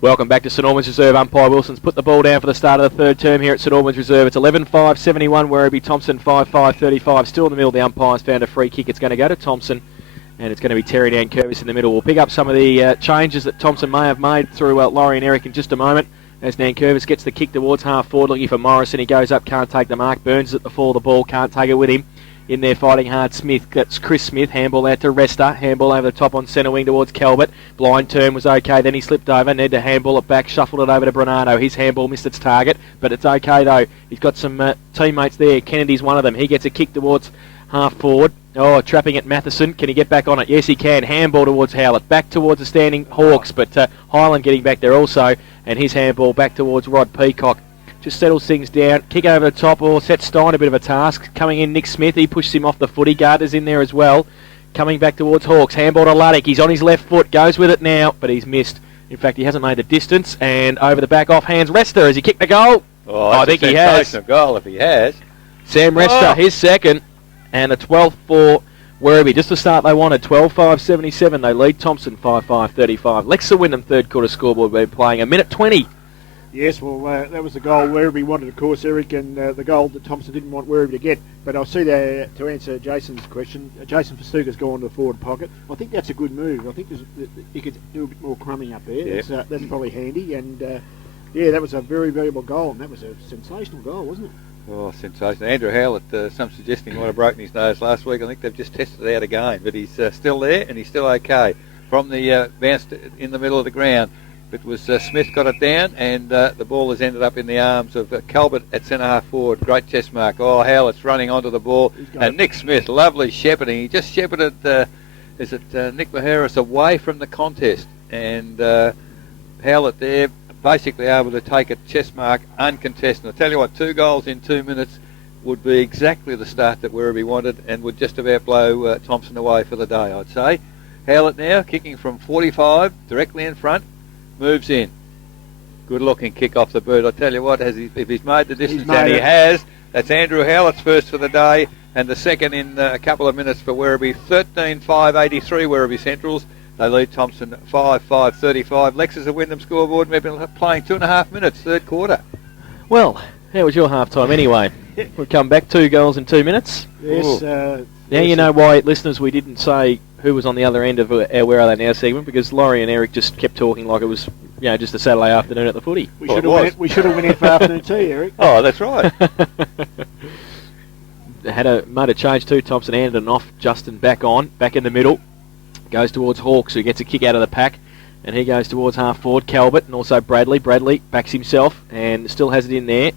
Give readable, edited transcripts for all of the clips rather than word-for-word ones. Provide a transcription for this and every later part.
Welcome back to St Albans Reserve. Umpire Wilson's put the ball down for the start of the third term here at St Albans Reserve. It's 11-5-71, Werribee, Thomson 5-5-35. Still in the middle, the umpire's found a free kick. It's going to go to Thomson, and it's going to be Terry Nankervis in the middle. We'll pick up some of the changes that Thomson may have made through Laurie and Eric in just a moment. As Nankervis gets the kick towards half forward, looking for Morrison. He goes up, can't take the mark. Burns at the fall of the ball, can't take it with him. In there fighting hard, Smith. That's Chris Smith. Handball out to Resta. Handball over the top on centre wing towards Calvert. Blind turn was okay. Then he slipped over. Need to handball it back. Shuffled it over to Bernardo. His handball missed its target, but it's okay though. He's got some teammates there. Kennedy's one of them. He gets a kick towards half forward. Oh, trapping at Matheson. Can he get back on it? Yes, he can. Handball towards Howlett. Back towards the standing Hawks, but Highland getting back there also. And his handball back towards Rod Peacock. Just settles things down. Kick over the top, or sets Stein a bit of a task. Coming in, Nick Smith. He pushes him off the footy. Gardner's in there as well. Coming back towards Hawks. Handball to Luddick. He's on his left foot. Goes with it now, but he's missed. In fact, he hasn't made the distance. And over the back off hands, Resta. Has he kicked the goal? Oh, I think he has. Goal if he has. Sam Resta, his second. And a 12th for Werribee. Just the start they wanted. 12-5-77. They lead Thomson 5-5-35. Lexa Wyndham third quarter scoreboard. We're playing a minute 20. Yes, well, that was the goal Werribee wanted, of course, Eric, and the goal that Thomson didn't want Werribee to get. But I'll see that to answer Jason's question. Jason Festuca's gone to the forward pocket. I think that's a good move. I think you could do a bit more crumbing up there. Yeah. That's probably handy. And, yeah, that was a very valuable goal, and that was a sensational goal, wasn't it? Oh, sensational. Andrew Howlett, some suggesting he might have broken his nose last week. I think they've just tested it out again, but he's still there, and he's still okay. From the bounce in the middle of the ground. It was Smith got it down, and the ball has ended up in the arms of Calvert at centre half forward. Great chest mark. Oh, Howlett's running onto the ball. And Nick Smith, lovely shepherding. He just shepherded, Nick Maheris away from the contest. And Howlett there basically able to take a chest mark uncontested. I'll tell you what, 2 goals in 2 minutes would be exactly the start that Werribee wanted and would just about blow Thomson away for the day, I'd say. Howlett now kicking from 45, directly in front. Moves in. Good looking kick off the bird. I tell you what, if he's made the distance, and he has, that's Andrew Howlett's first for the day, and the second in a couple of minutes for Werribee. 13-5-83 Werribee Centrals. They lead Thomson 5-5-35. Lex is a Wyndham scoreboard. We've been playing 2.5 minutes, third quarter. Well, how was your half time anyway? We've come back 2 goals in 2 minutes. Yes. Now you know why, listeners, we didn't say who was on the other end of our Where Are They Now segment, because Laurie and Eric just kept talking like it was, just a Saturday afternoon at the footy. We should have went in for afternoon tea, Eric. Oh, that's right. Made a change too. Thomson handed it off. Justin back in the middle. Goes towards Hawks, who gets a kick out of the pack, and he goes towards half forward. Calvert and also Bradley. Bradley backs himself and still has it in there.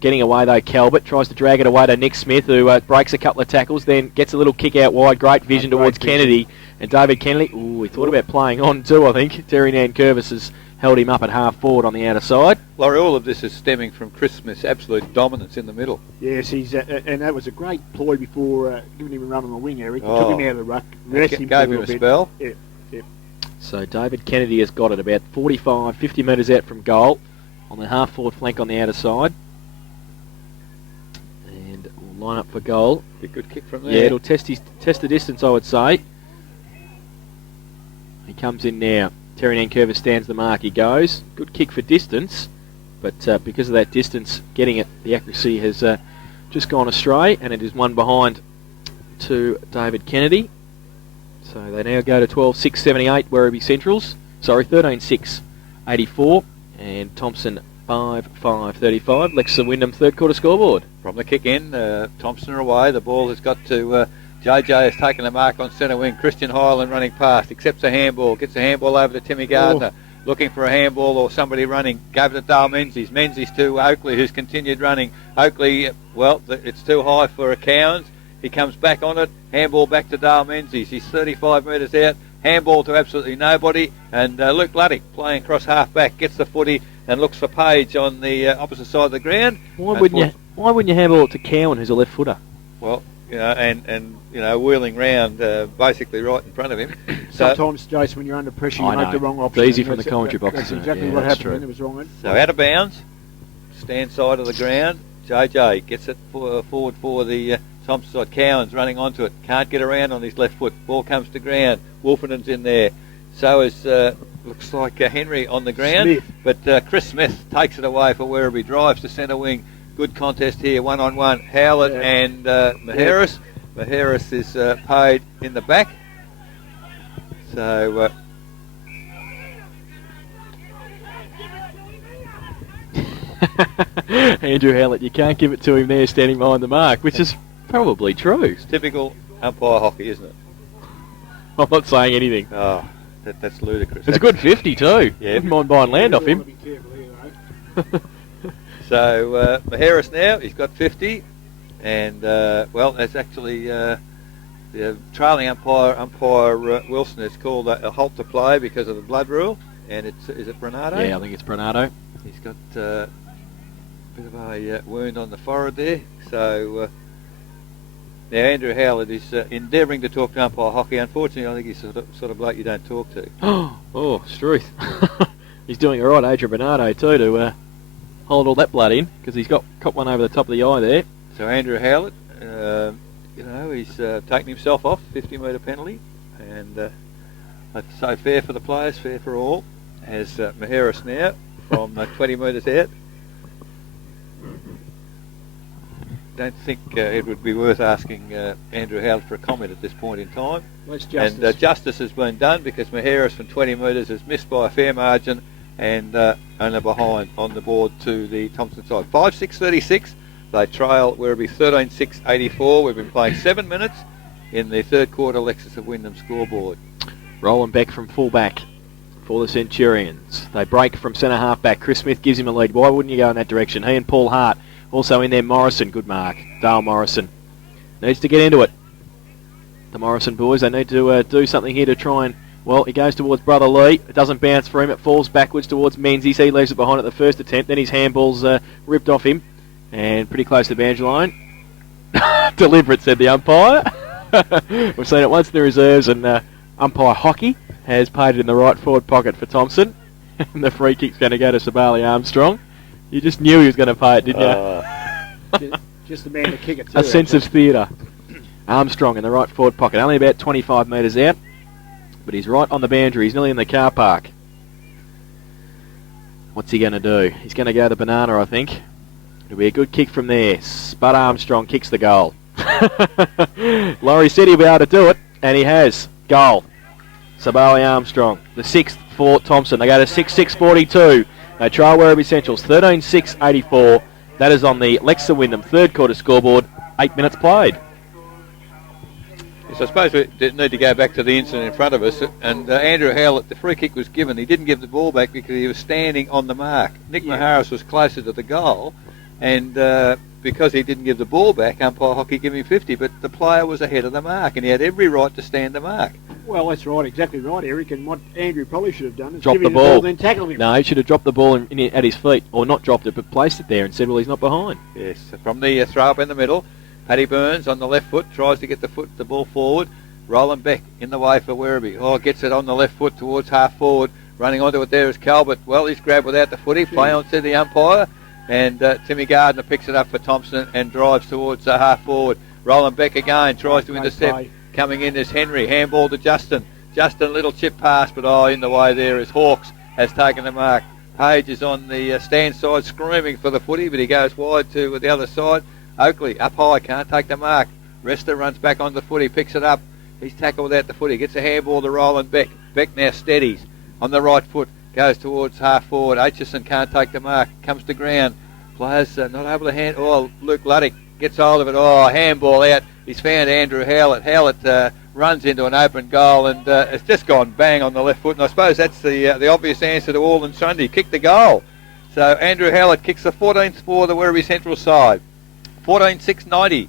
Getting away though, Calvert tries to drag it away to Nick Smith, who breaks a couple of tackles, then gets a little kick out wide. Great vision towards Kennedy. And David Kennedy, he thought about playing on too, I think. Terry Nankervis has held him up at half forward on the outer side. Laurie, all of this is stemming from Chris Smith's absolute dominance in the middle. Yes, he's and that was a great ploy before giving him a run on the wing, Eric. Took him out of the ruck, rested him for a little bit. Spell. Yeah. So David Kennedy has got it about 45, 50 metres out from goal on the half forward flank on the outer side. Line up for goal. A good kick from there. Yeah, it'll test the distance, I would say. He comes in now. Terry Nankervis stands the mark. He goes. Good kick for distance, but because of that distance, getting it, the accuracy has just gone astray, and it is one behind to David Kennedy. So they now go to 12-6-78 Werribee Centrals. Sorry, 13-6-84, and Thomson 5-5-35. Lexa Wyndham third quarter scoreboard. From the kick in, Thomson are away. The ball has got to JJ has taken the mark on centre wing. Christian Highland running past, accepts a handball, gets a handball over to Timmy Gardner. Looking for a handball or somebody running. Gave it to Dale Menzies. Menzies to Oakley, who's continued running. Oakley, well, it's too high for a Cowans. He comes back on it. Handball back to Dale Menzies. He's 35 metres out. Handball to absolutely nobody. And Luke Luddick playing across half back gets the footy and looks for Page on the opposite side of the ground. Why wouldn't you handball it to Cowan, who's a left footer? Well, and wheeling round basically right in front of him. Sometimes, Jason, when you're under pressure, you make the wrong option. It's easy from the commentary box. That's exactly what happened when it was wrong. So out of bounds, stand side of the ground. JJ gets it forward for the Thomson side. Cowan's running onto it. Can't get around on his left foot. Ball comes to ground. Wolfenden's in there. So is looks like Henry on the ground. Smith. But Chris Smith takes it away for Werribee, drives to centre wing. Good contest here, 1-on-1. Howlett and Maheris. Maheris is paid in the back. So... Andrew Howlett, you can't give it to him there standing behind the mark, which is probably true. It's typical umpire hockey, isn't it? I'm not saying anything. Oh, that's ludicrous. It's a good 50 too. Yeah. Wouldn't mind buying land off him. Be careful here, though. So Maheris now, he's got 50. And, well, that's actually the trailing umpire Wilson has called a halt to play because of the blood rule. And is it Bernardo? Yeah, I think it's Bernardo. He's got a bit of a wound on the forehead there. So now Andrew Howlett is endeavouring to talk to umpire hockey. Unfortunately, I think he's sort of bloke you don't talk to. Oh, Struth. He's doing all right, Adrian Bernardo, too, to hold all that blood in, because he's got one over the top of the eye there. So Andrew Howlett, he's taken himself off, 50-metre penalty. And I'd say fair for the players, fair for all. As Maheris now from 20 metres out. Don't think it would be worth asking Andrew Howlett for a comment at this point in time. That's justice. And justice has been done because Maheris from 20 metres has missed by a fair margin and only behind on the board to the Thomson side. 5-6-36. They trail Werribee 13-6-84. We've been playing 7 minutes in the third quarter Lexus of Wyndham scoreboard. Roland Beck from full-back for the Centurions. They break from centre-half back. Chris Smith gives him a lead. Why wouldn't you go in that direction? He and Paul Hart. Also in there, Morrison. Good mark. Dale Morrison needs to get into it. The Morrison boys, they need to do something here to try and... Well, he goes towards Brother Lee. It doesn't bounce for him. It falls backwards towards Menzies. He leaves it behind at the first attempt. Then his handball's ripped off him. And pretty close to the boundary line. Deliberate, said the umpire. We've seen it once in the reserves, and umpire hockey has paid it in the right forward pocket for Thomson. And the free kick's going to go to Sabali Armstrong. You just knew he was going to pay it, didn't you? Just the man to kick it too. A sense of theatre. Armstrong in the right forward pocket, only about 25 metres out, but he's right on the boundary. He's nearly in the car park. What's he going to do? He's going to go the banana, I think. It'll be a good kick from there. Spud Armstrong kicks the goal. Laurie said he'll be able to do it, and he has. Goal. Sabali Armstrong, the 6th for Thomson. They go to 6-6-42. They try Werribee Central's 13-6-84. That is on the Lexington Wyndham third quarter scoreboard. 8 minutes played. Yes, I suppose we need to go back to the incident in front of us. And Andrew Howlett, the free kick was given. He didn't give the ball back because he was standing on the mark. Nick Maharis was closer to the goal. And because he didn't give the ball back, umpire hockey gave him 50. But the player was ahead of the mark, and he had every right to stand the mark. Well, that's right, exactly right, Eric. And what Andrew probably should have done is Drop give the him ball. then tackle him. No, he should have dropped the ball at his feet, or not dropped it, but placed it there and said, well, he's not behind. Yes, from the throw up in the middle, Paddy Burns on the left foot tries to get the ball forward. Roland Beck in the way for Werribee. Oh, gets it on the left foot towards half forward. Running onto it there is Calvert. Well, he's grabbed without the footy. Play on to the umpire. And Timmy Gardner picks it up for Thomson and drives towards half forward. Roland Beck again tries to intercept. Play. Coming in is Henry. Handball to Justin. Justin, little chip pass, but in the way there is Hawkes has taken the mark. Page is on the stand side screaming for the footy, but he goes wide to the other side. Oakley up high, can't take the mark. Rester runs back on the footy, picks it up. He's tackled without the footy, gets a handball to Roland Beck. Beck now steadies on the right foot, goes towards half forward. Aitchison can't take the mark, comes to ground. Players not able to hand. Luke Luddick gets hold of it. Handball out. He's found Andrew Howlett. Howlett runs into an open goal and it's just gone bang on the left foot. And I suppose that's the obvious answer to all in Sunday. Kick the goal. So Andrew Howlett kicks the 14th for the Werribee Central side. 14-6-90.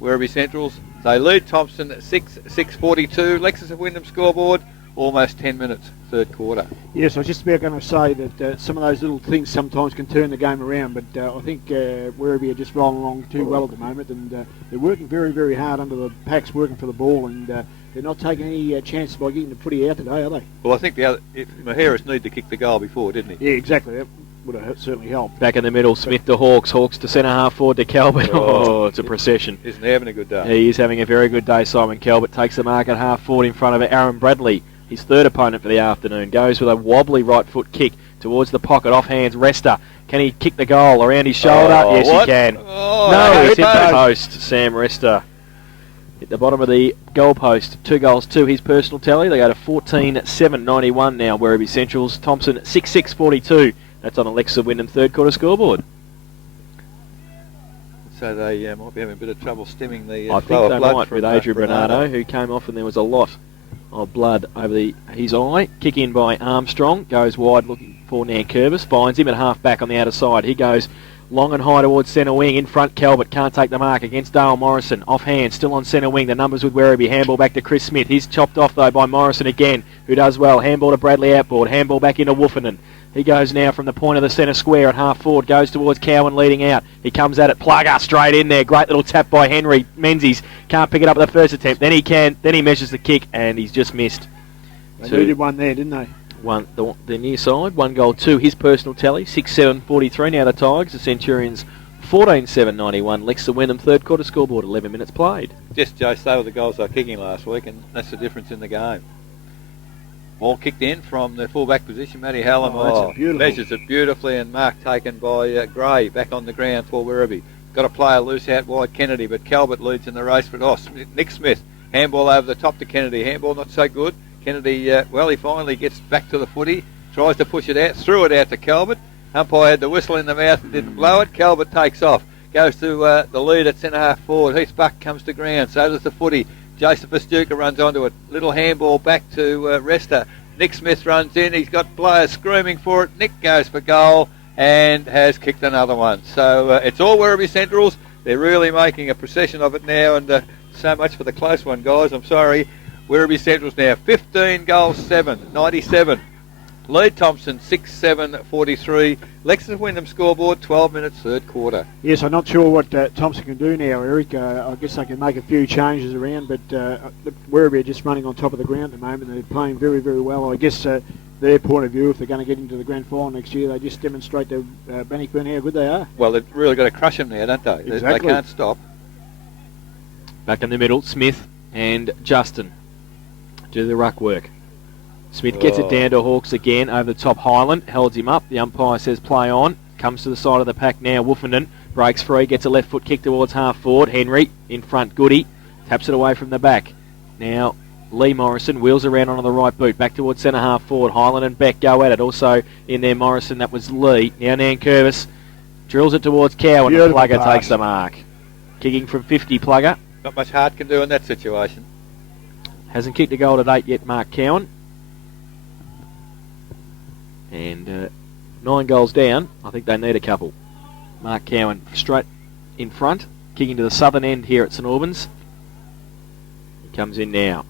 Werribee Centrals. They lead Thomson 6-6-42. Lexus of Wyndham scoreboard. Almost 10 minutes, third quarter. Yes, I was just about going to say that some of those little things sometimes can turn the game around, but I think Werribee are just rolling along too well at the moment, and they're working very, very hard under the packs, working for the ball, and they're not taking any chances by getting the footy out today, are they? Well, I think Maheris needed to kick the goal before, didn't he? Yeah, exactly. That would have certainly helped. Back in the middle, Smith to Hawkes. Hawkes to centre half forward to Calvert. It's a procession. Isn't he having a good day? He is having a very good day, Simon Calvert. Takes the mark at half forward in front of Aaron Bradley. his third opponent for the afternoon. Goes with a wobbly right foot kick towards the pocket, off hands, Resta. Can he kick the goal around his shoulder? Yes, what? he can. Oh, no, he's hit the post. post, Sam Resta. Hit the bottom of the goal post. 2 goals to his personal tally. They go to 14-7-91 now, Werribee Central's. Thomson 6-6-42. That's on Alexa Wyndham third quarter scoreboard. So they might be having a bit of trouble stemming the I flow think of they blood might from with Adrian Bernardo, who came off and there was a lot of blood over his eye. Kick in by Armstrong. Goes wide looking for Nankervis. Finds him at half back on the outer side. He goes long and high towards centre wing. In front, Calvert can't take the mark against Dale Morrison. Off hand, still on centre wing. The numbers with Werribee. Handball back to Chris Smith. He's chopped off though by Morrison again, who does well. Handball to Bradley outboard. Handball back into Wolfenden. He goes now from the point of the centre square at half forward. Goes towards Cowan leading out. He comes at it. Plugger straight in there. Great little tap by Henry. Menzies can't pick it up at the first attempt. Then he can. Then he measures the kick and he's just missed. They needed one there, didn't they? The near side. 1 goal to his personal tally. 6-7-43 now the Tigers. The Centurions 14-7-91. Lexa Wyndham third quarter scoreboard. 11 minutes played. Just Jace, they were the goals they were kicking last week, and that's the difference in the game. Ball kicked in from the full-back position. Matty Hallam measures it beautifully, and mark taken by Gray back on the ground for Werribee. Got a player loose out wide, Kennedy, but Calvert leads in the race. But Nick Smith, handball over the top to Kennedy. Handball not so good. Kennedy, he finally gets back to the footy, tries to push it out, threw it out to Calvert. Umpire had the whistle in the mouth and didn't blow it. Calvert takes off, goes to the lead at centre half forward. Heath Buck comes to ground, so does the footy. Jason Pastuka runs onto it. Little handball back to Resta. Nick Smith runs in. He's got players screaming for it. Nick goes for goal and has kicked another one. So it's all Werribee Centrals. They're really making a procession of it now, and so much for the close one, guys. I'm sorry. Werribee Centrals now 15 goals, 97. Lead Thomson 6-7-43. Lexington Wyndham scoreboard 12 minutes third quarter. Yes, I'm not sure what Thomson can do now, Eric. I guess they can make a few changes around, but Werribee are just running on top of the ground at the moment. They're playing very, very well. I guess their point of view, if they're going to get into the grand final next year, they just demonstrate to Bannockburn how good they are. Well, they've really got to crush them now, don't they? Exactly. They can't stop. Back in the middle, Smith and Justin do the ruck work. Smith gets it down to Hawks again over the top. Highland holds him up. The umpire says play on. Comes to the side of the pack now. Wolfenden breaks free, gets a left foot kick towards half forward. Henry in front. Goody taps it away from the back. Now Lee Morrison wheels around onto the right boot. Back towards centre half forward. Highland and Beck go at it. Also in there Morrison. That was Lee. Now Nankervis drills it towards Cowan. And Plugger takes the mark. Kicking from 50, Plugger. Not much Hart can do in that situation. Hasn't kicked a goal to date yet, Mark Cowan. And 9 goals down. I think they need a couple. Mark Cowan straight in front, kicking to the southern end here at St Albans. He comes in now.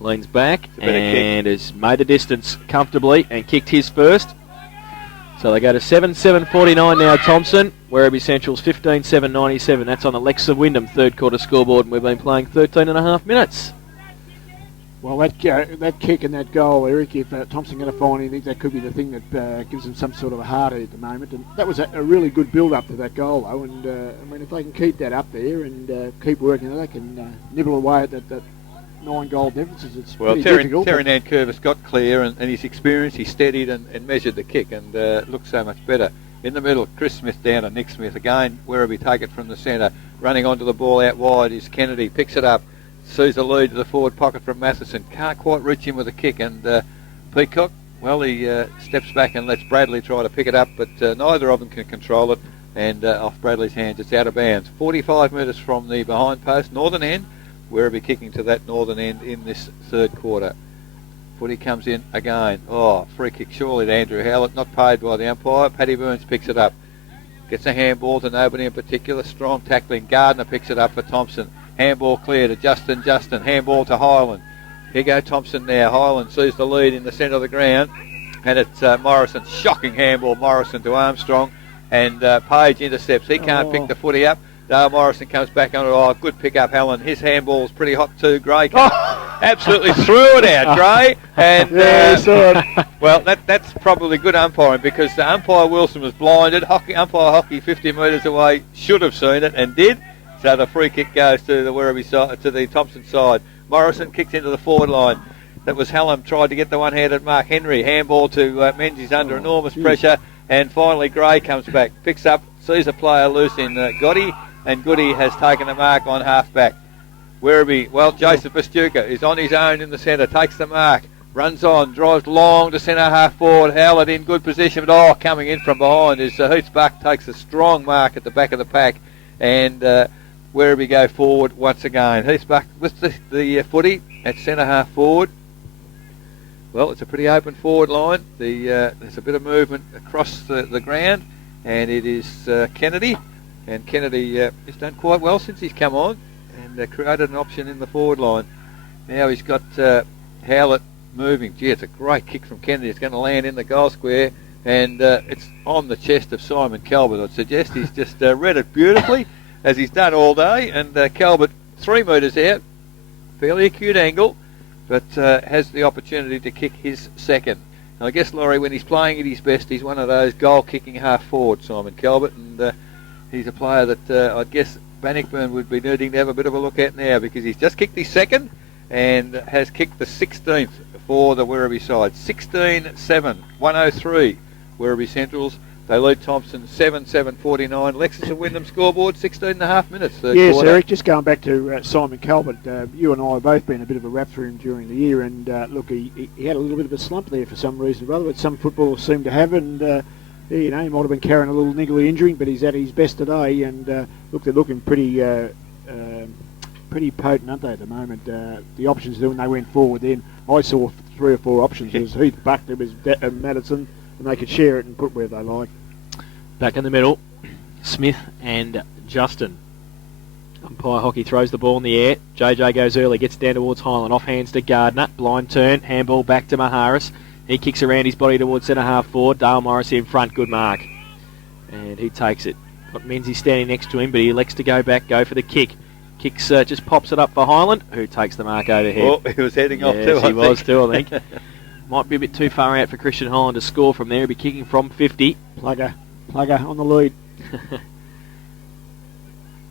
Leans back and has made the distance comfortably and kicked his first. So they go to 7-7-49 now, Thomson. Werribee Central's 15-7-97. That's on Alexa Wyndham third quarter scoreboard, and we've been playing 13.5 minutes. Well, that kick and that goal, Eric, if Thomson going to find anything, that could be the thing that gives them some sort of a heart at the moment. And that was a really good build-up to that goal, though. And, if they can keep that up there and keep working, they can nibble away at that 9-goal differences. It's pretty difficult. Terry Nankervis got clear, and his experience, he steadied and measured the kick and looked so much better. In the middle, Chris Smith down to Nick Smith. Again, Werribee take it from the centre. Running onto the ball out wide is Kennedy. Picks it up. Sees the lead to the forward pocket from Matheson. Can't quite reach him with a kick. And Peacock, he steps back and lets Bradley try to pick it up, but neither of them can control it. And off Bradley's hands, it's out of bounds. 45 metres from the behind post, northern end. Werribee kicking to that northern end in this third quarter. Footy comes in again. Free kick surely to Andrew Howlett, not paid by the umpire. Paddy Burns picks it up. Gets a handball to nobody in particular. Strong tackling. Gardner picks it up for Thomson. Handball clear to Justin. Handball to Highland. Here go Thomson now. Highland sees the lead in the centre of the ground. And it's Morrison. Shocking handball, Morrison to Armstrong. And Page intercepts. He can't pick the footy up. Dale Morrison comes back on it. Good pick up, Helen. His handball's pretty hot too. Gray absolutely threw it out, Gray. And well, that's probably good umpiring, because the umpire Wilson was blinded. Umpire Hockey 50 metres away should have seen it and did. So the free kick goes to the Werribee side, to the Thomson side. Morrison kicks into the forward line. That was Hallam tried to get the one-handed mark. Henry, handball to Menzies under enormous pressure. And finally Gray comes back, picks up, sees a player loose in Gotti. And Goody has taken a mark on half-back. Werribee, well, Jason Pastuca is on his own in the centre, takes the mark, runs on, drives long to centre half forward. Howlett in good position, but coming in from behind is Heath Buck takes a strong mark at the back of the pack, and Werribee go forward once again. Heath Buck with the footy at centre half forward. Well, it's a pretty open forward line. There's a bit of movement across the ground, and it is Kennedy. And Kennedy has done quite well since he's come on and created an option in the forward line. Now he's got Howlett moving. Gee, it's a great kick from Kennedy. It's going to land in the goal square, and it's on the chest of Simon Calvert. I'd suggest he's just read it beautifully, as he's done all day. And Calvert, 3 metres out, fairly acute angle, but has the opportunity to kick his second. And I guess, Laurie, when he's playing at his best, he's one of those goal-kicking half-forward, Simon Calvert, and he's a player that I guess Bannockburn would be needing to have a bit of a look at now, because he's just kicked his second and has kicked the 16th for the Werribee side. 16-7, 103 Werribee Centrals. They lead Thomson 7-7-49. Lexus and Wyndham scoreboard, 16.5 minutes. Yes, quarter. Eric, just going back to Simon Calvert, you and I have both been a bit of a rap for him during the year, and look, he had a little bit of a slump there for some reason or other, but some footballers seem to have, and he might have been carrying a little niggly injury, but he's at his best today, and look, they're looking pretty potent, aren't they, at the moment? The options when they went forward then, I saw 3 or 4 options. There was Heath Buck, there was Madison, and they could share it and put where they like. Back in the middle, Smith and Justin. Umpire Hockey throws the ball in the air. JJ goes early, gets down towards Highland, off hands to Gardner, blind turn, handball back to Maharis. He kicks around his body towards centre half forward. Dale Morrissey in front, good mark. And he takes it. Got Menzies standing next to him, but he elects to go back, go for the kick. Kicks, just pops it up for Highland, who takes the mark overhead. Oh, he was heading off too, I think. He was too, I think. Might be a bit too far out for Christian Highland to score from there. He'll be kicking from 50. Plugger on the lead.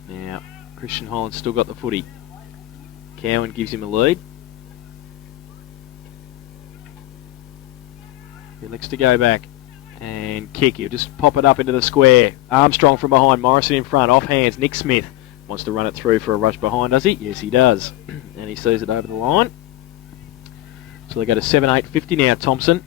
Now, Christian Highland's still got the footy. Cowan gives him a lead. He looks to go back and kick. He'll just pop it up into the square. Armstrong from behind, Morrison in front, off hands. Nick Smith wants to run it through for a rush behind, does he? Yes, he does. And he sees it over the line. So they go to 7-8-50 now, Thomson.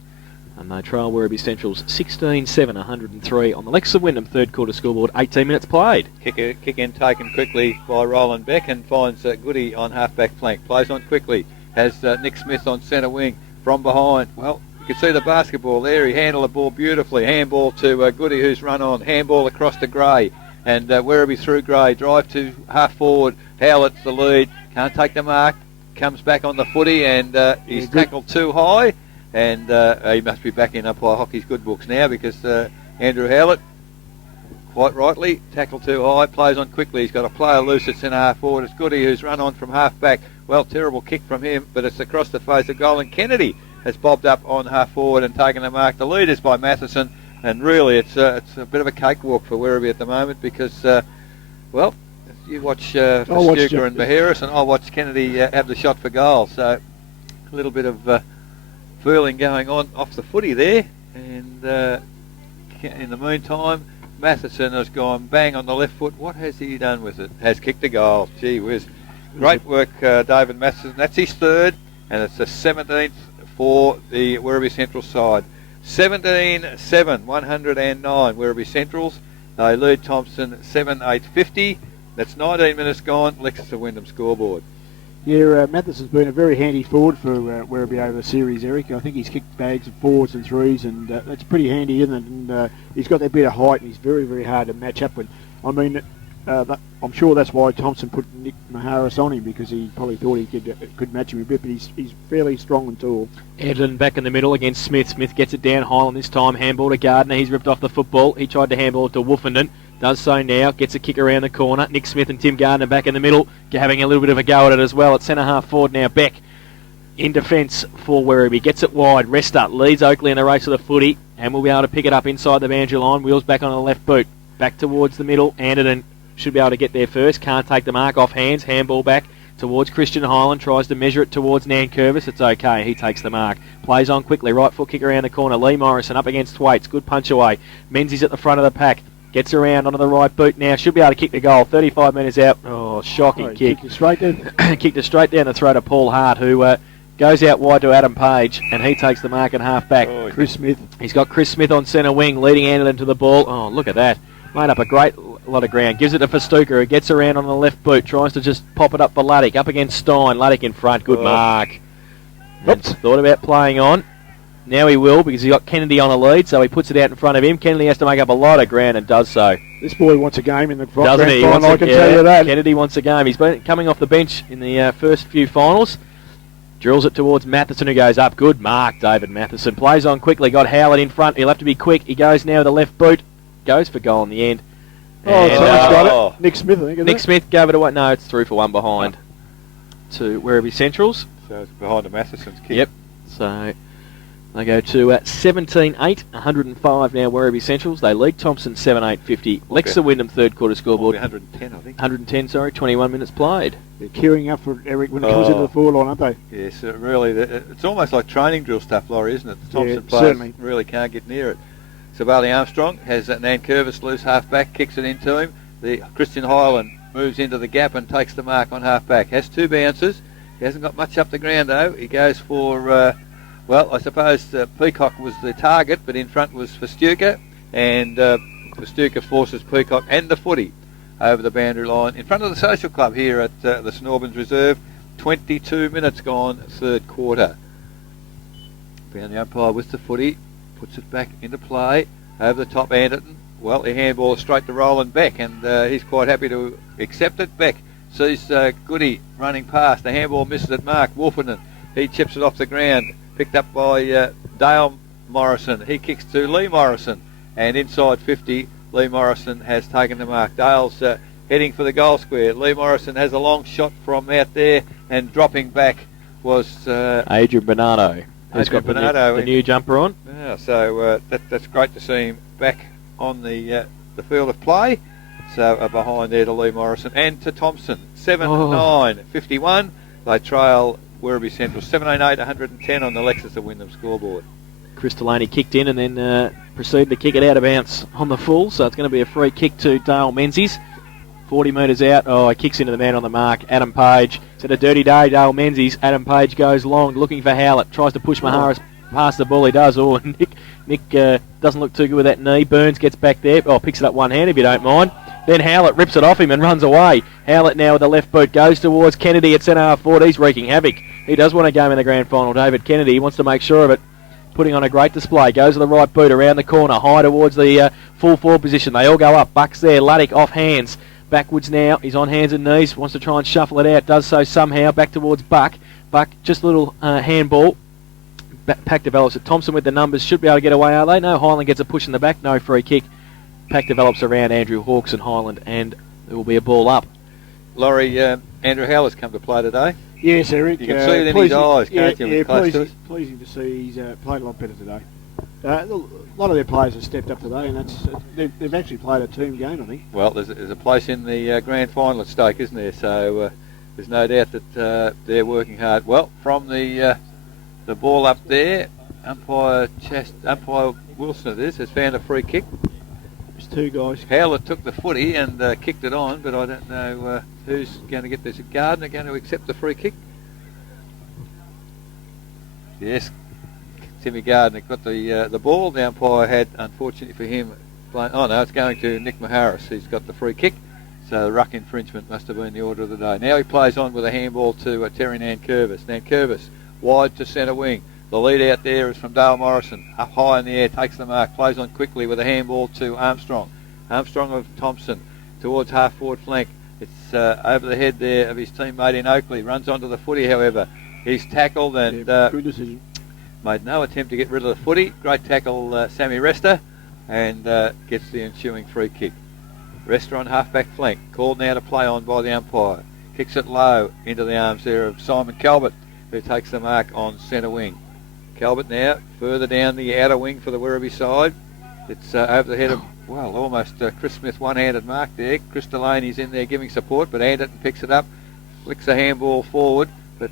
And they trail Werribee Central's 16-7, 103 on the Lexus Wyndham third quarter scoreboard, 18 minutes played. Kick in taken quickly by Roland Beck and finds Goody on half-back flank. Plays on quickly. Has Nick Smith on centre wing from behind. Well, you can see the basketball there. He handled the ball beautifully. Handball to Goody, who's run on. Handball across to Gray. And Werribee through Gray. Drive to half forward. Howlett's the lead. Can't take the mark. Comes back on the footy and he's tackled too high. And he must be back in umpire hockey's good books now, because Andrew Howlett, quite rightly, tackled too high, plays on quickly. He's got a player loose at centre half forward. It's Goody who's run on from half back. Well, terrible kick from him, but it's across the face of goal. And Kennedy has bobbed up on half forward and taken the mark. The lead is by Matheson, and really it's a bit of a cakewalk for Werribee at the moment, because, well, you watch Stuker and Maharis, and I'll watch Kennedy have the shot for goal. So a little bit of fooling going on off the footy there, and in the meantime Matheson has gone bang on the left foot. What has he done with it? Has kicked a goal. Gee whiz. Great work, David Matheson. That's his third, and it's the 17th for the Werribee Central side. 17-7, 109 Werribee Centrals. They lead Thomson 7-8-50. That's 19 minutes gone. Lexus and Wyndham scoreboard. Yeah, Matheson's been a very handy forward for Werribee over the series, Eric. I think he's kicked bags of fours and threes, and that's pretty handy, isn't it? And he's got that bit of height, and he's very, very hard to match up with. I mean, I'm sure that's why Thomson put Nick Maharis on him, because he probably thought he could match him a bit, but he's fairly strong and tall. Edlin back in the middle against Smith. Smith gets it down Highland this time. Handball to Gardner. He's ripped off the football. He tried to handball it to Wolfenden. Does so now, gets a kick around the corner. Nick Smith and Tim Gardner back in the middle, having a little bit of a go at it as well. At centre half forward now, Beck in defence for Werribee. Gets it wide, Resta leads Oakley in the race of the footy, and will be able to pick it up inside the boundary line. Wheels back on the left boot, back towards the middle. Anderton should be able to get there first, can't take the mark, off hands, handball back. towards Christian Highland, tries to measure it towards Nankervis. It's okay, he takes the mark. Plays on quickly, right foot kick around the corner. Lee Morrison up against Thwaites, good punch away. Menzies at the front of the pack, gets around onto the right boot now, should be able to kick the goal. 35 metres out, oh, shocking kick. Kicked it straight down. Kicked it straight down the throat of Paul Hart, who goes out wide to Adam Page, and he takes the mark and half back. Oh, Chris Smith. He's got Chris Smith on centre wing, leading Anderton to the ball. Oh, look at that. Made up a great lot of ground. Gives it to Festuca, who gets around on the left boot. Tries to just pop it up for Luddick. Up against Stein. Luddick in front. Good mark. Oops. Thought about playing on. Now he will, because he got Kennedy on a lead, so he puts it out in front of him. Kennedy has to make up a lot of ground and does so. This boy wants a game in the front. Doesn't he? Final, I can tell you that. Kennedy wants a game. He's been coming off the bench in the first few finals. Drills it towards Matheson, who goes up. Good mark, David Matheson. Plays on quickly. Got Howard in front. He'll have to be quick. He goes now with the left boot. Goes for goal in the end. Oh, someone's got it. Nick Smith, I think, isn't Nick it? Smith gave it away. No, it's through for one behind to Werribee Centrals. So it's behind the Matheson's kick. Yep. So they go to 17-8, 105 now Werribee Centrals. They lead Thomson 7-8-50. Lexa Wyndham third quarter scoreboard. 110, I think. 110, sorry, 21 minutes played. They're queuing up for Eric when it comes into the forward line, aren't they? Yes, really. It's almost like training drill stuff, Laurie, isn't it? The Thomson players certainly. really can't get near it. Sabali Armstrong has Nankervis loose half back, kicks it into him. The Christian Highland moves into the gap and takes the mark on half back. Has two bounces. He hasn't got much up the ground though. He goes for, well, I suppose Peacock was the target, but in front was Festuca, and Festuca forces Peacock and the footy over the boundary line in front of the social club here at the St Albans Reserve. 22 minutes gone, third quarter. Found the umpire with the footy. Puts it back into play over the top. Anderton. Well, the handball straight to Roland Beck, and he's quite happy to accept it. Beck sees Goody running past. The handball misses at mark. Wolfenden, he chips it off the ground. Picked up by Dale Morrison. He kicks to Lee Morrison, and inside 50, Lee Morrison has taken the mark. Dale's heading for the goal square. Lee Morrison has a long shot from out there, and dropping back was Adrian Bernardo. Who's got Bernardo the new jumper on. Yeah, so that's great to see him back on the field of play. So behind there to Lee Morrison and to Thomson. 7-9-51. They trail Werribee Central 7-8, 110 on the Lexus of Wyndham scoreboard. Chris Delaney kicked in and then proceeded to kick it out of bounds on the full, so it's going to be a free kick to Dale Menzies. 40 metres out. Oh, he kicks into the man on the mark. Adam Page. It's had a dirty day, Dale Menzies. Adam Page goes long, looking for Howlett. Tries to push Maharis past the ball. He does. Oh, Nick doesn't look too good with that knee. Burns gets back there. Oh, picks it up one hand if you don't mind. Then Howlett rips it off him and runs away. Howlett now with the left boot goes towards Kennedy at centre half forward. He's wreaking havoc. He does want a game in the grand final, David Kennedy. He wants to make sure of it. Putting on a great display. Goes to the right boot around the corner. High towards the full forward position. They all go up. Buck's there. Luddick off hands. Backwards now. He's on hands and knees. Wants to try and shuffle it out. Does so somehow. Back towards Buck. Buck, just a little handball. Pack develops it. Thomson with the numbers. Should be able to get away, are they? No. Highland gets a push in the back. No free kick. Pack develops around Andrew Hawkes and Highland, and there will be a ball up. Laurie, Andrew Howlett's come to play today. Yes, Eric. You can see it in his eyes, can't you? Pleasing to see he's played a lot better today. A lot of their players have stepped up today, and they've actually played a team game, I think. Well, there's a place in the grand final at stake, isn't there? So there's no doubt that they're working hard. Well, from the ball up there, umpire Wilson of this has found a free kick. There's two guys. Howlett took the footy and kicked it on, but I don't know who's going to get this. Is Gardner going to accept the free kick? Yes, Timmy Gardner got the ball. The umpire had, unfortunately for him, oh no, it's going to Nick Maharis. He's got the free kick, so the ruck infringement must have been the order of the day. Now he plays on with a handball to Terry Nankervis. Nankervis wide to centre wing. The lead out there is from Dale Morrison. Up high in the air, takes the mark, plays on quickly with a handball to Armstrong. Armstrong of Thomson towards half forward flank. It's over the head there of his teammate in Oakley. Runs onto the footy, however. He's tackled and good decision. Made no attempt to get rid of the footy. Great tackle, Sammy Rester, and gets the ensuing free kick. Rester on half-back flank. Called now to play on by the umpire. Kicks it low into the arms there of Simon Calvert, who takes the mark on centre wing. Calvert now further down the outer wing for the Werribee side. It's over the head of, well, almost Chris Smith, one-handed mark there. Chris Delaney's in there giving support, but Anderton picks it up. flicks a handball forward, but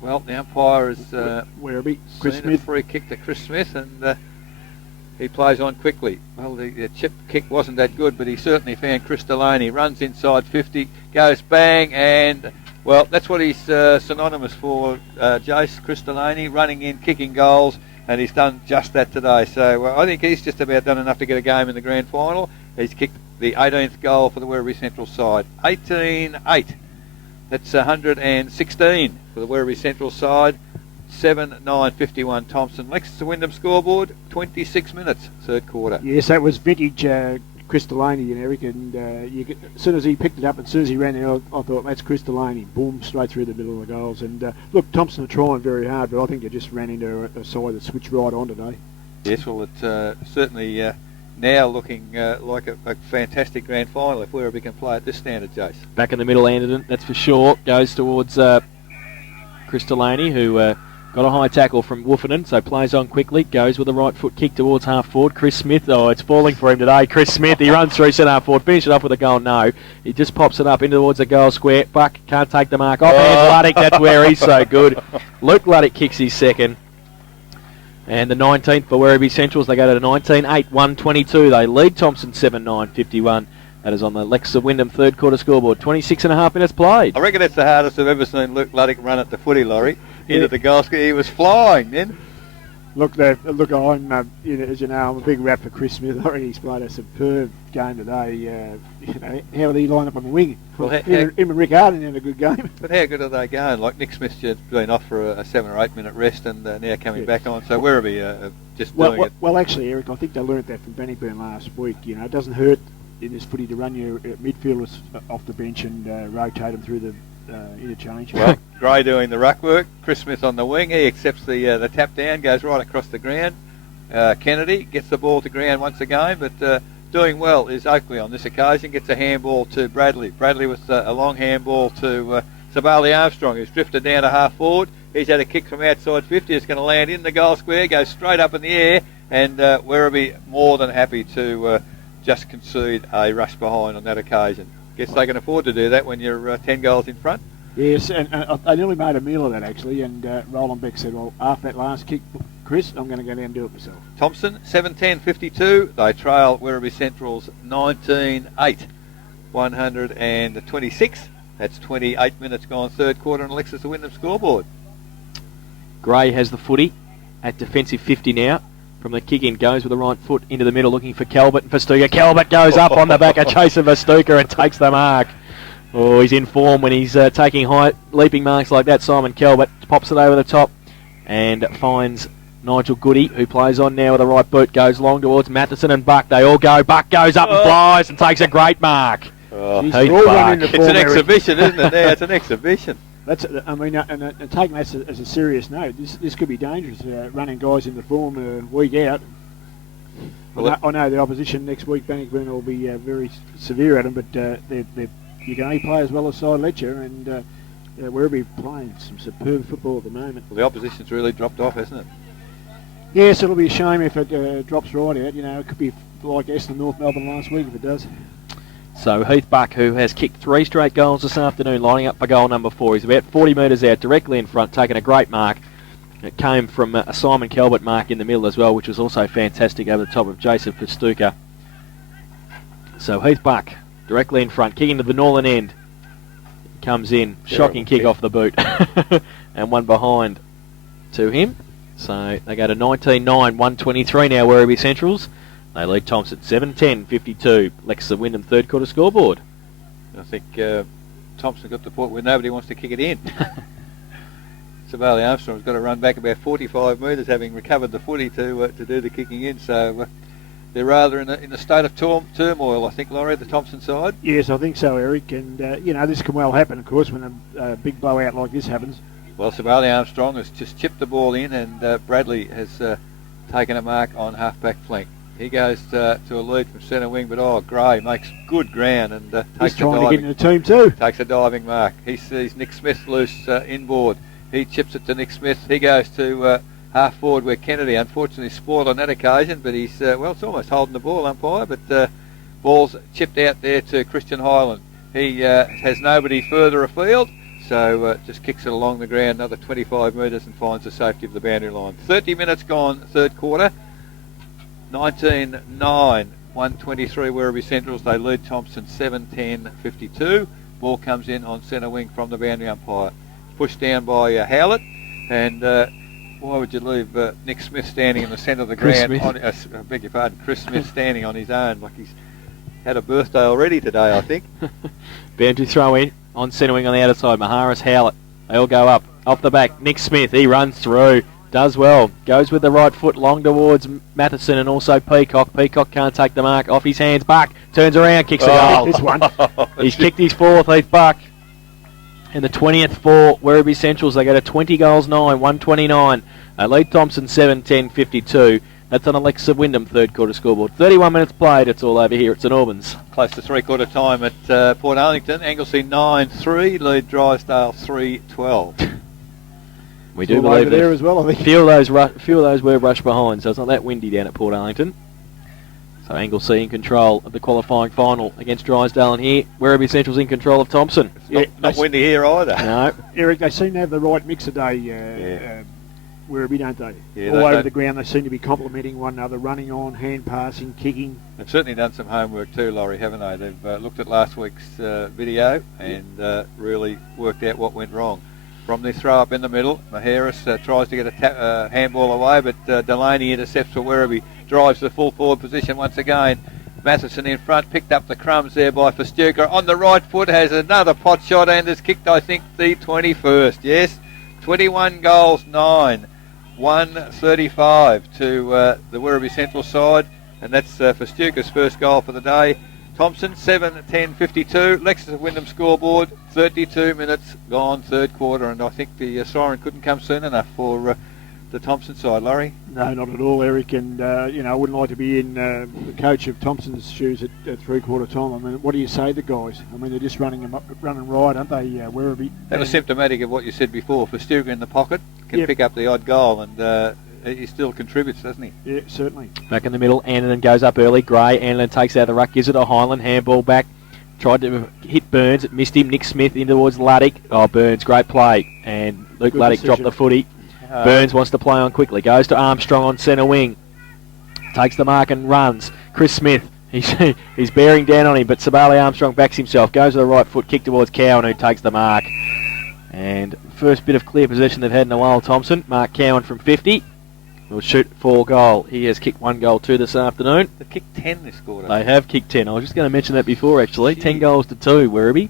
well, the umpire is Werribee, Chris seen a Smith. free kick to Chris Smith, and he plays on quickly. Well, the chip kick wasn't that good, but he certainly found Chris Delaney. Runs inside 50, goes bang, and well, that's what he's synonymous for, Jace, Chris Delaney, running in, kicking goals, and he's done just that today. So I think he's just about done enough to get a game in the grand final. He's kicked the 18th goal for the Werribee Central side. 18-8. That's 116 for the Werribee Central side. 7-9-51 Thomson. Lexington Wyndham scoreboard, 26 minutes, third quarter. Yes, that was vintage Chris Delaney and Eric, and as soon as he picked it up, as soon as he ran there, I thought, that's Chris Delaney. Boom, straight through the middle of the goals. And look, Thomson are trying very hard, but I think they just ran into a side that switched right on today. Yes, well, it's certainly now looking like a fantastic grand final if Werribee can play at this standard, Jace. Back in the middle, Anderton, that's for sure. Goes towards Chris Delaney, who got a high tackle from Woofernan, so plays on quickly, goes with a right foot kick towards half forward. Chris Smith, oh, it's falling for him today. Chris Smith, he runs through centre half forward, finish it off with a goal, no. He just pops it up into towards the goal square. Buck can't take the mark off. And Luddick, that's where he's so good. Luke Luddick kicks his second. And the 19th for Werribee Centrals, they go to 19-8, 122. They lead Thomson 7-9, 51. That is on the Lexington Wyndham third quarter scoreboard. 26 and a half minutes played. I reckon it's the hardest I've ever seen Luke Luddick run at the footy, Laurie, into the goal square. He was flying then. Look, I'm, as you know, I'm a big rap for Chris Smith. I reckon he's played a superb game today. How did he line up on the wing? Well, him and Rick Arden had a good game. But how good are they going? Like Nick Smith's just been off for a 7 or 8 minute rest and now coming back on. So Werribee just doing it. Well, actually, Eric, I think they learnt that from Bannockburn last week. It doesn't hurt in this footy to run your midfielders off the bench and rotate them through the interchange. Well, Gray doing the ruck work, Chris Smith on the wing, he accepts the tap down, goes right across the ground. Kennedy gets the ball to ground once again, but doing well is Oakley on this occasion, gets a handball to Bradley. Bradley with a long handball to Sabali Armstrong, who's drifted down to half forward. He's had a kick from outside 50, it's going to land in the goal square, goes straight up in the air, and Werribee more than happy to just concede a rush behind on that occasion. Guess they can afford to do that when you're 10 goals in front. Yes, and I nearly made a meal of that actually, and Roland Beck said, well, after that last kick, Chris, I'm going to go down and do it myself. Thomson, 7-10-52. They trail Werribee Centrals 19-8, 126. That's 28 minutes gone third quarter on Lexington Wyndham scoreboard. Gray has the footy at defensive 50 now. From the kick in, goes with the right foot into the middle, looking for Calvert and Festuca. Calvert goes up on the back of Jason Festuca and takes the mark. Oh, he's in form when he's taking high leaping marks like that. Simon Calvert pops it over the top and finds Nigel Goody, who plays on now with the right boot, goes long towards Matheson and Buck. They all go. Buck goes up and flies and takes a great mark. It's an exhibition, isn't it? Now it's an exhibition. That's, I mean, and taking that as a serious note, this could be dangerous, running guys into form week out. Well, I know the opposition next week, Bannockburn, will be very severe at them, but you can only play as well as side Letcher, and Werribee playing some superb football at the moment. Well, the opposition's really dropped off, hasn't it? Yes, it'll be a shame if it drops right out. It could be like Essendon North Melbourne last week if it does. So Heath Buck, who has kicked 3 straight goals this afternoon, lining up for goal number 4. He's about 40 metres out, directly in front, taking a great mark. It came from a Simon Calvert mark in the middle as well, which was also fantastic over the top of Jason Festuca. So Heath Buck, directly in front, kicking to the northern end. Comes in, shocking kick off the boot. And one behind to him. So they go to 19-9, 123 now, Werribee Centrals. They lead Thomson 7-10-52. Lexington Wyndham third quarter scoreboard. I think Thomson got to the point where nobody wants to kick it in. Sabali Armstrong's got to run back about 45 metres, having recovered the footy to do the kicking in. So they're rather in a state of turmoil, I think, Laurie, the Thomson side. Yes, I think so, Eric. And this can well happen, of course, when a big blowout like this happens. Well, Sabali Armstrong has just chipped the ball in, and Bradley has taken a mark on half-back flank. He goes to a lead from centre wing, but Gray makes good ground and takes He's trying to get in the team too. Takes a diving mark. He sees Nick Smith loose inboard. He chips it to Nick Smith. He goes to half forward where Kennedy unfortunately spoiled on that occasion, but he's it's almost holding the ball, umpire, but ball's chipped out there to Christian Highland. He has nobody further afield, so just kicks it along the ground another 25 metres and finds the safety of the boundary line. 30 minutes gone, third quarter. 19-9, 123 Werribee Centrals. They lead Thomson 7-10-52. Ball comes in on centre wing from the boundary umpire. Pushed down by Howlett, and why would you leave Nick Smith standing in the centre of the Chris ground? Smith. I beg your pardon, Chris Smith standing on his own like he's had a birthday already today, I think. Boundary throw in on centre wing on the outer side. Maharis, Howlett. They all go up. Off the back. Nick Smith. He runs through. Does well. Goes with the right foot long towards Matheson and also Peacock. Peacock can't take the mark. Off his hands. Buck turns around. Kicks a goal. This one. He's kicked his fourth. Heath Buck. And the 20th for Werribee Centrals. They go to 20 goals 9. 129. They lead Thomson 7-10-52. That's on Alexa Wyndham, third quarter scoreboard. 31 minutes played. It's all over here at St Albans. Close to three-quarter time at Port Arlington. Anglesey 9-3, lead Drysdale 3-12. We do All believe over there that as well, I think. few of those were rushed behind, so it's not that windy down at Port Arlington. So Anglesey in control of the qualifying final against Drysdale, and here Werribee Central's in control of Thomson. Not windy here either. No. Eric, they seem to have the right mix today, Werribee, don't they? Yeah, All they over don't- the ground, they seem to be complementing one another, running on, hand passing, kicking. They've certainly done some homework too, Laurie, haven't they? They've looked at last week's video and really worked out what went wrong. From the throw up in the middle, Maharis tries to get a handball away, but Delaney intercepts for Werribee, drives the full forward position once again. Matheson in front, picked up the crumbs there by Festuca. On the right foot has another pot shot and has kicked, I think, the 21st. Yes, 21 goals, 9. 135 to the Werribee Central side, and that's Festuca's first goal for the day. Thomson 7-10-52. Lexus Wyndham scoreboard. 32 minutes gone, third quarter, and I think the siren couldn't come soon enough for the Thomson side, Laurie. No, not at all, Eric. And I wouldn't like to be in the coach of Thomson's shoes at three-quarter time. I mean, what do you say to the guys? I mean, they're just running right, aren't they, Werribee? That was symptomatic of what you said before. Festuca in the pocket can pick up the odd goal, and he still contributes, doesn't he? Yeah, certainly. Back in the middle, Anderton goes up early. Gray, Anderton takes out the ruck, gives it to Highland, handball back. Tried to hit Burns, it missed him. Nick Smith in towards Luddick. Oh, Burns, great play. And Luke Good Luddick decision. dropped the footy. Burns wants to play on quickly. Goes to Armstrong on centre wing. Takes the mark and runs. Chris Smith, he's bearing down on him, but Sabali Armstrong backs himself. Goes to the right foot, kick towards Cowan, who takes the mark. And first bit of clear possession they've had in a while, Thomson. Mark Cowan from 50. Will shoot for goal. He has kicked one goal too this afternoon. They've kicked 10 this quarter. They have kicked 10. I was just going to mention that before, actually. 10 goals to 2, Werribee.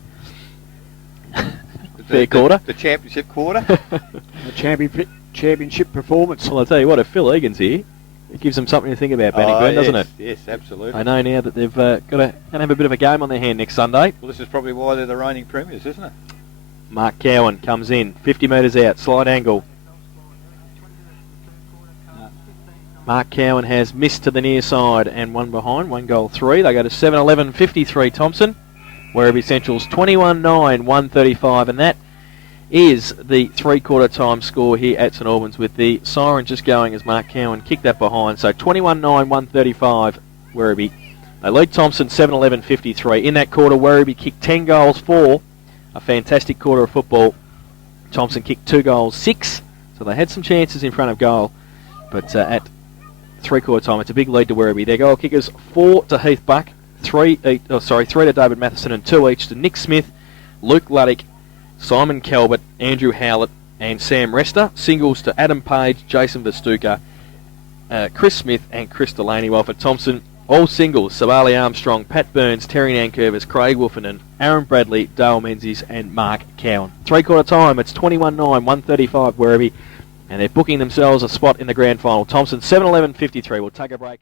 Fair quarter. The championship quarter. The championship performance. Well, I'll tell you what, if Phil Egan's here, it gives them something to think about, Bannockburn, doesn't it? Yes, absolutely. I know now that they've got to have a bit of a game on their hand next Sunday. Well, this is probably why they're the reigning premiers, isn't it? Mark Cowan comes in, 50 metres out, slide angle. Mark Cowan has missed to the near side and one behind, 1 goal 3. They go to 7-11-53 Thomson. Werribee Central's 21-9, 135, and that is the three-quarter time score here at St Albans, with the siren just going as Mark Cowan kicked that behind. So 21-9, 135 Werribee. They lead Thomson 7-11-53. In that quarter, Werribee kicked 10 goals, 4. A fantastic quarter of football. Thomson kicked 2 goals, 6. So they had some chances in front of goal, but at three-quarter time, it's a big lead to Werribee. Their goal kickers, 4 to Heath Buck, 3 to David Matheson, and 2 each to Nick Smith, Luke Luddick, Simon Calvert, Andrew Howlett, and Sam Rester. Singles to Adam Page, Jason Festuca, Chris Smith, and Chris Delaney. While for Thomson, all singles: Sabali Armstrong, Pat Burns, Terry Nankervis, Craig Wolfenden, Aaron Bradley, Dale Menzies, and Mark Cowan. Three-quarter time, it's 21-9, 135 Werribee. And they're booking themselves a spot in the grand final. Thomson 7-11-53. We'll take a break.